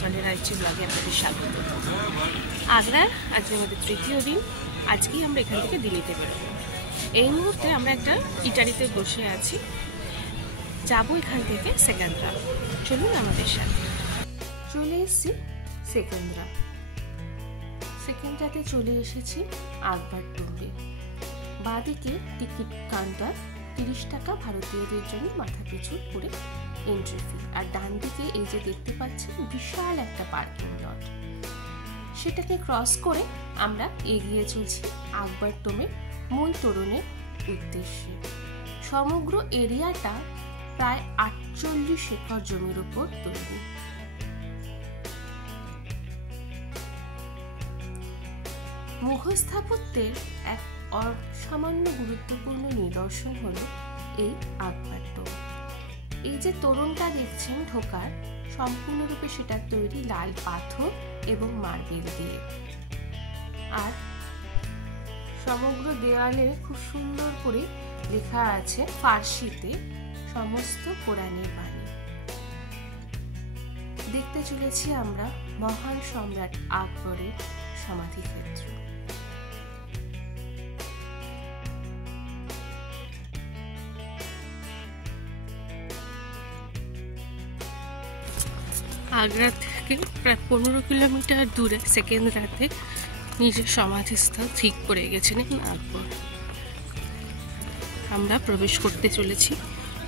ওয়ার্ল্ডের আরেকটি ব্লগে আপনাদের স্বাগত। আগ্রার আজকে আমাদের তৃতীয় দিন। আজকেই আমরা এখান থেকে দিল্লিতে বেরোবো। এই মুহূর্তে আমরা একটা ইটালিতে বসে আছি, যাবো এখান থেকে সেকেন্দ্রা। চলুন আমাদের সাথে। চলে এসেছি সেকেন্দ্রাতে চলে এসেছি আকবর টুম্বে। বাঁদিকে টিকিট কাউন্টার, 30 টাকা ভারতীয়দের জন্য মাথা পিছু করে এন্ট্রি ফি। আর ডান দিকে এই যে দেখতে পাচ্ছেন বিশাল একটা পার্কিং লট, সেটাকে ক্রস করে আমরা এগিয়ে চলছি আকবর টুম্বের মূল তোরণের উদ্দেশ্যে। সমগ্র এরিয়াটা প্রায় 48 একর জমির উপর তৈরি। মুঘল স্থাপত্যের এক অসামান্য গুরুত্বপূর্ণ নিদর্শন হলো এই আকবর টুম্ব। এই যে তোরণটা দেখছেন ঢোকার, সম্পূর্ণরূপে সেটা তৈরি লাল পাথর এবং মার্বেল দিয়ে। আর সমগ্র দেওয়ালে খুব সুন্দর করে লেখা আছে ফার্সিতে সমস্ত কোরআনের বাণী। দেখতে চলেছি আমরা মহান সম্রাট আকবরের সমাধিক্ষেত্র। আগ্রা থেকে প্রায় 15 কিলোমিটার দূরে সেকেন্দ্রাতে নিজের সমাধিস্থল ঠিক করে গেছিলেন আকবর। আমরা প্রবেশ করতে চলেছি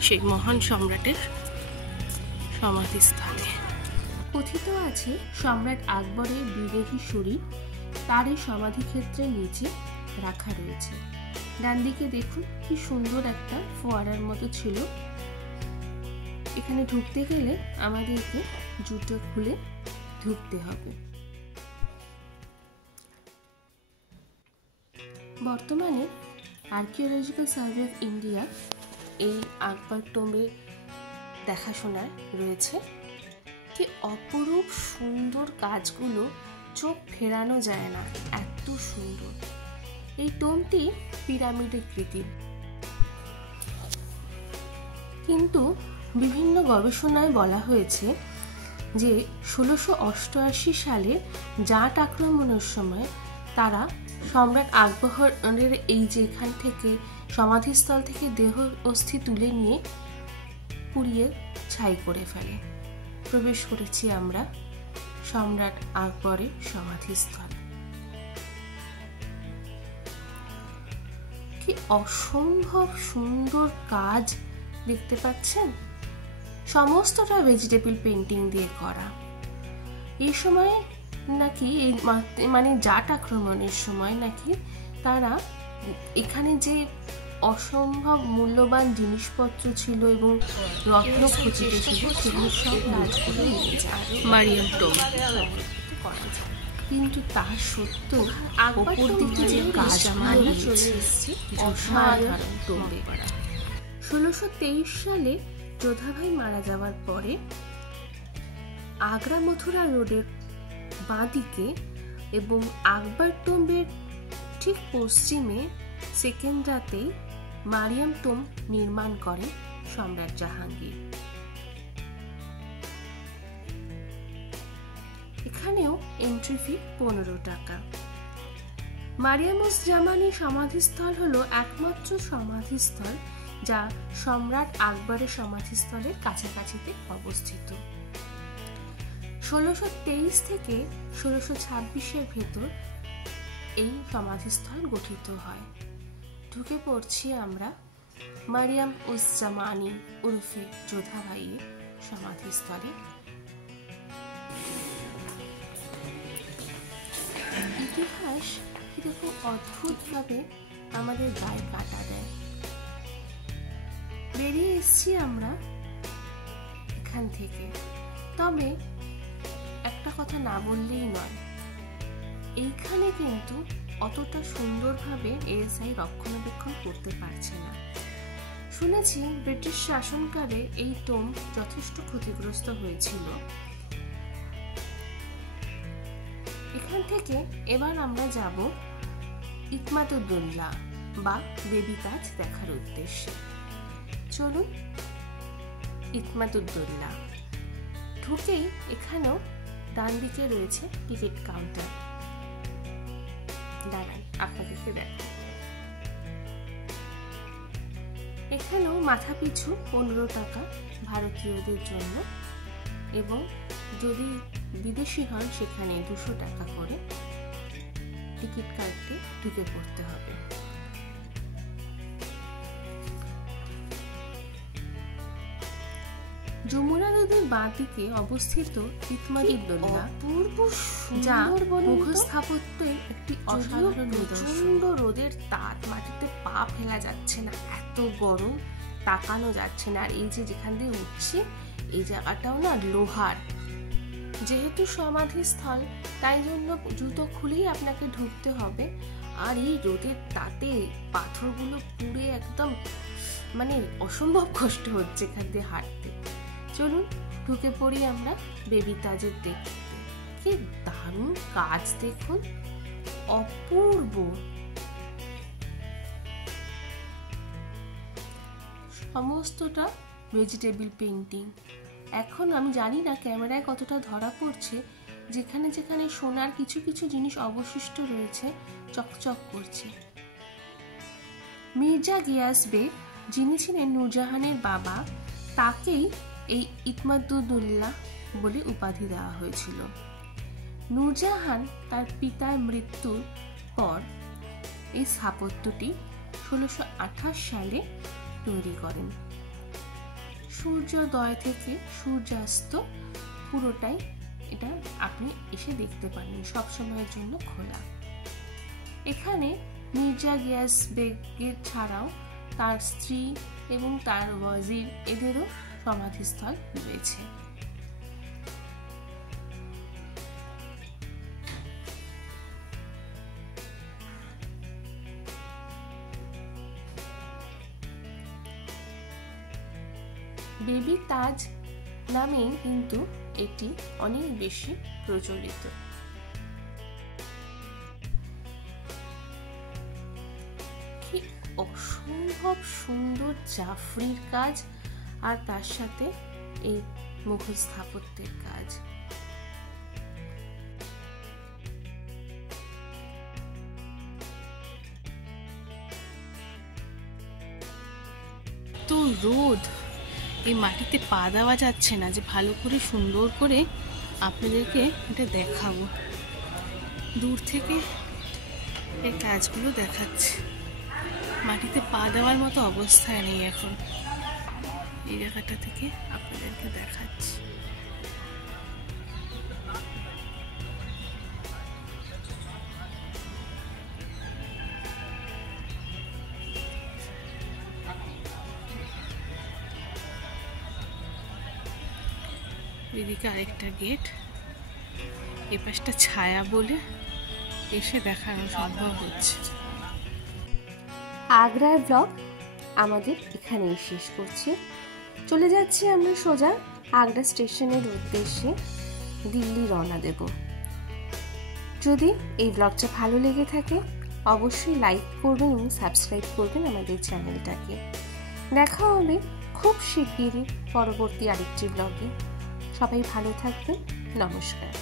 সেই মহান সম্রাটের সমাধিস্থলে। কথিত আছে সম্রাট আকবরের বিদেহী শরীর তার এই সমাধিক্ষেত্রের নিচে রাখা রয়েছে। ডান দিকে দেখুন কি সুন্দর একটা ফোয়ারার মতো ছিল। এখানে ঢুকতে গেলে আমাদেরকে জুতো খুলে ঢুকতে হবে। বর্তমানে আর্কিওলজিক্যাল সার্ভে অফ ইন্ডিয়া এই আকবর টুম্বের দেখাশোনায় রয়েছে। কি অপরূপ সুন্দর কাজগুলো, চোখ ফেরানো যায় না, এত সুন্দর। এই টুম্বটি পিরামিডের কৃতির, কিন্তু বিভিন্ন গবেষণায় বলা হয়েছে যে 1688 সালে জাট আক্রমণের সময় তারা সম্রাট আকবরের এই যে এখান থেকে সমাধিস্থল থেকে দেহ অস্থি তুলে নিয়ে পুড়িয়ে ছাই করে ফেলে। প্রবেশ করেছি আমরা সম্রাট আকবরের সমাধিস্থল। কি অসম্ভব সুন্দর কাজ দেখতে পাচ্ছেন, সমস্তটা ভেজিটেবল পেন্টিং দিয়ে করা। এই সময় নাকি মানে জাট আক্রমণের সময় নাকি তারা এখানে যে অসম্ভব মূল্যবান জিনিসপত্র ছিল এবং রত্ন খচিত ছিল সেগুলো সব কাজ করে নিয়ে যায় মারিয়াম টুম্ব। কিন্তু তা সত্ত্বেও অপর দিকে যে কাজ চলে এসেছে অসাধারণ টুম্বে। 1623 সালে যোধাভাই মারা যাওয়ার পরে আগ্রা মথুরা রোডের বাঁদিকে এবং আকবর টুম্বের ঠিক পশ্চিমে সেকেন্দ্রাতে মারিয়াম টুম্ব নির্মাণ করেন সম্রাট জাহাঙ্গীর। এখানেও এন্ট্রি ফি 15 টাকা। মারিয়াম উজ জামানি সমাধিস্থল হলো একমাত্র সমাধিস্থল যা সম্রাট আকবরের সমাধিস্থলের কাছাকাছিতে অবস্থিত। 1623 থেকে 1626-এর ভেতর এই সমাধিস্থল গঠিত হয়। ঢুকে পড়ছি আমরা মারিয়াম উজ জামানি উরফে যোধাভাইয়ের সমাধিস্থলে। ইতিহাস এরকম অদ্ভুতভাবে আমাদের গায়ে কাটা দেয়। বেরিয়ে এসছি আমরা এখান থেকে। তবে একটা কথা না বললেই নয়, এইখানে কিন্তু অতটা সুন্দরভাবে এএসআই রক্ষণাবেক্ষণ করতে পারছে না। শুনেছি ব্রিটিশ শাসনকালে এই টুম্ব যথেষ্ট ক্ষতিগ্রস্ত হয়েছিল। এখান থেকে এবার আমরা যাব ইতমাদুদ্দৌলা বা বেবি তাজ দেখার উদ্দেশ্যে। চলুন ইতমাদুদ্দৌলা। ঢুকেই এখানেও ডান দিকে রয়েছে টিকিট কাউন্টার। দাঁড়ান আপনাদেরকে দেখো, এখানেও মাথা পিছু 15 টাকা ভারতীয়দের জন্য, এবং যদি বিদেশি হন সেখানে 200 টাকা করে টিকিট কাটতে ঢুকে পড়তে হবে। যমুনা নদীর বাঁ দিকে অবস্থিত ইতমাদুদ্দৌলা, যা মুঘল স্থাপত্যের একটি অসাধারণ নিদর্শন। প্রচন্ড রোদের তাপ, মাটিতে পা ফেলা যাচ্ছে না, এত গরম, তাকানো যাচ্ছে না। আর এই যে যেখান দিয়ে উঠছি এই জায়গাটাও না লোহার, যেহেতু সমাধিস্থল তাই জন্য জুতো খুলেই আপনাকে ঢুকতে হবে। আর এই রোদের তাতে পাথরগুলো পুড়ে একদম মানে অসম্ভব কষ্ট হচ্ছে এখান দিয়ে হাঁটতে। চলুন ঢুকে পড়ি আমরা বেবি তাজের দেখতে। কি দারুণ কাজ দেখুন, অপূর্ব। সমস্তটা ভেজিটেবল পেইন্টিং। এখন আমি জানি না ক্যামেরায় কতটা ধরা পড়ছে, যেখানে যেখানে সোনার কিছু কিছু জিনিস অবশিষ্ট রয়েছে চকচক করছে। মির্জা গিয়াস বেগ, যিনি ছিলেন নূরজাহানের বাবা, তাকেই এই ইতমাদুদ্দৌলা বলে উপাধি দেওয়া হয়েছিল। নূরজাহান তার পিতার মৃত্যুর পর এই স্থাপত্যটি 1628 সালে তৈরি করেন। সূর্যোদয় থেকে সূর্যাস্ত পুরোটাই এটা আপনি এসে দেখতে পারেন, সবসময়ের জন্য খোলা। এখানে মির্জা গিয়াস বেগের ছাড়াও তার স্ত্রী এবং তার ওয়াজির এদেরও সমাধিস্থল রয়েছে। বেবি তাজ নামে কিন্তু এটি অনেক বেশি প্রচলিত। কি অসম্ভব সুন্দর জাফরির কাজ, আর তার সাথে এই মুঘল স্থাপত্যের কাজ। তো রোদ, এই মাটিতে পা দেওয়া যাচ্ছে না যে ভালো করে সুন্দর করে আপনাদেরকে এটা দেখাবো। দূর থেকে এই কাজগুলো দেখাচ্ছে, মাটিতে পা দেওয়ার মতো অবস্থায় নেই এখন। এই জায়গাটা থেকে আপনাদেরকে দেখাচ্ছি। এদিকে আরেকটা গেট, এ পাশটা ছায়া বলে এসে দেখানো সম্ভব হচ্ছে। আগ্রার ব্লগ আমাদের এখানেই শেষ করছি। চলে যাচ্ছি আমরা সোজা আগ্রা স্টেশনের উদ্দেশ্যে দিল্লি রওনা দেব। যদি এই ব্লগটা ভালো লেগে থাকে অবশ্যই লাইক করবেন এবং সাবস্ক্রাইব করবেন আমাদের চ্যানেলটাকে। দেখা হবে খুব শিগগিরই পরবর্তী আরেকটি ব্লগে। সবাই ভালো থাকবেন, নমস্কার।